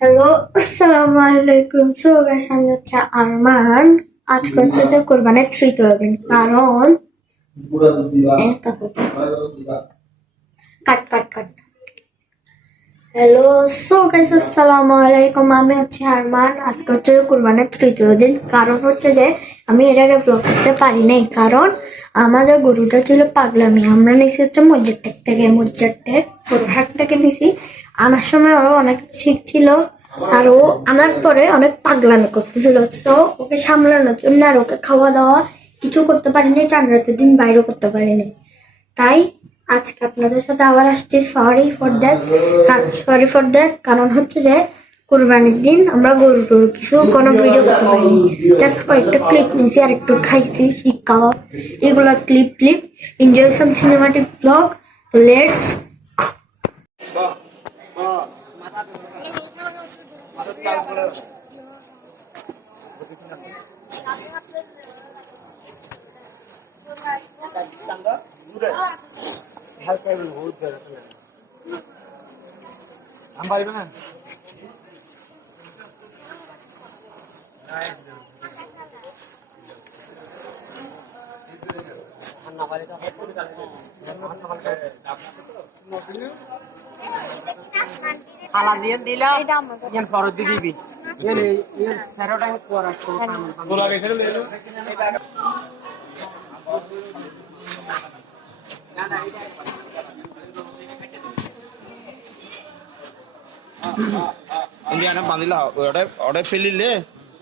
Hello, আসসালামু আলাইকুম। So guys, আমি হচ্ছে আরমান। আজকে হচ্ছে যে কোরবানির তৃতীয় দিন। কারণ কাট কাট কাট। হ্যালো, সো গাইস, আসসালামু আলাইকুম। আমি হচ্ছে আরমান। আজকে হচ্ছে কোরবানির তৃতীয় দিন। কারণ হচ্ছে যে আমি এর আগে ব্লগ করতে পারি নাই, কারণ আমাদের গরুটা ছিল পাগলামি। আমরা নিছি হচ্ছে মজ্জারটেক থেকে, মজ্জারটেক গরুহাট থেকে নিছি। আনার সময় আরো অনেক ঠিক ছিল, আর ও আনার পরে অনেক পাগলামি করতেছিল। তো ওকে সামলানোর জন্য আর ওকে খাওয়া দাওয়া কিছু করতে পারিনি, চার রাতের দিন বাইরেও করতে পারিনি। তাই আজকে আপনাদের সাথে আবার আসছি। সরি ফর দ্যাট কারণ হচ্ছে যে কোরবানির দিন আমরা গরু টরু কিছু কোনো ভিডিও করতে পারিনি। জাস্ট কয়েকটা ক্লিপ নিয়েছি আর একটু খাইছি শিক কাবাব, এগুলো clip enjoy some cinematic blog. Let's খালা দিয়ে দিলা ইয়ান ফরত দি দিবি এর এর সেরোটা পড়া তো তোলা গেছে লে ইন্ডিয়ানা বাঁধিলা ওটা ওটা ফেলিলে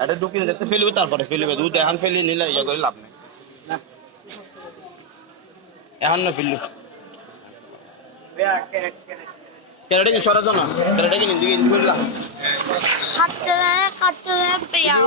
এটা ঢুকিয়ে যেতে ফেলবে, তারপরে ফেলবে দুধ এখন ফেলি নিলে ইয়ে করে লাভ নেই। এখন না ফেললু কেরাটা কি সরাতো না, কেরাটা কি নিন্দি ইন্দি করলা কাচ্চা পেয়াও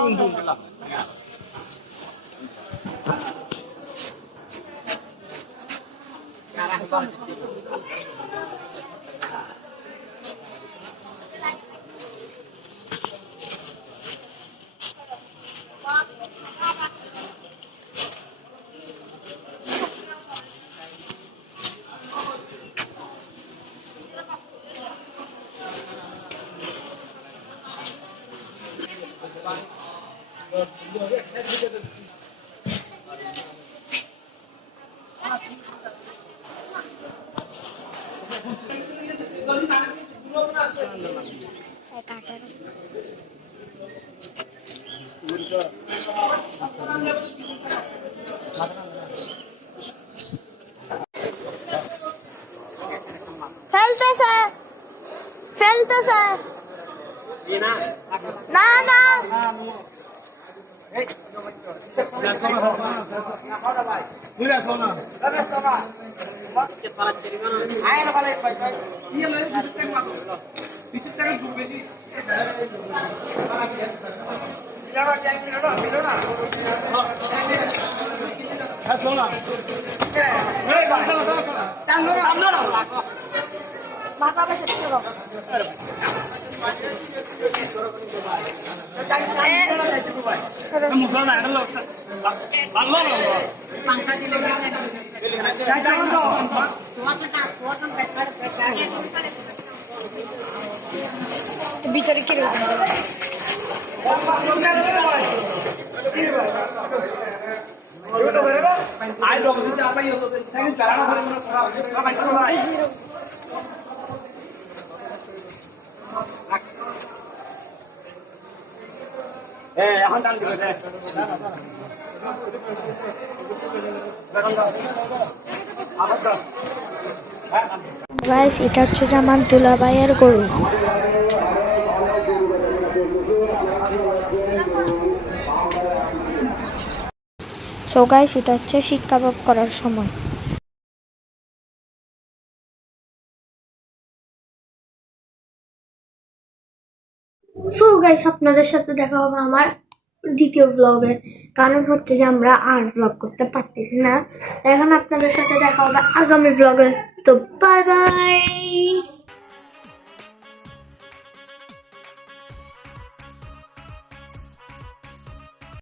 ফেলতেছে না না মাথা বেশি ছিল ভিতরে কি এখন টান দিবে গাইস, এটা হচ্ছে যে আমার দুলাভাইয়ের গরু। সো গাইস, এটা হচ্ছে শিক কাবাব করার সময়। সো গাইস, আপনাদের সাথে দেখা হবে আমার দ্বিতীয় ব্লগে। কারণ হচ্ছে যে আমরা আর ব্লগ করতে পারতেছি না, এখন আপনাদের সাথে দেখা হবে আগামী ব্লগে। তো বাই বাই।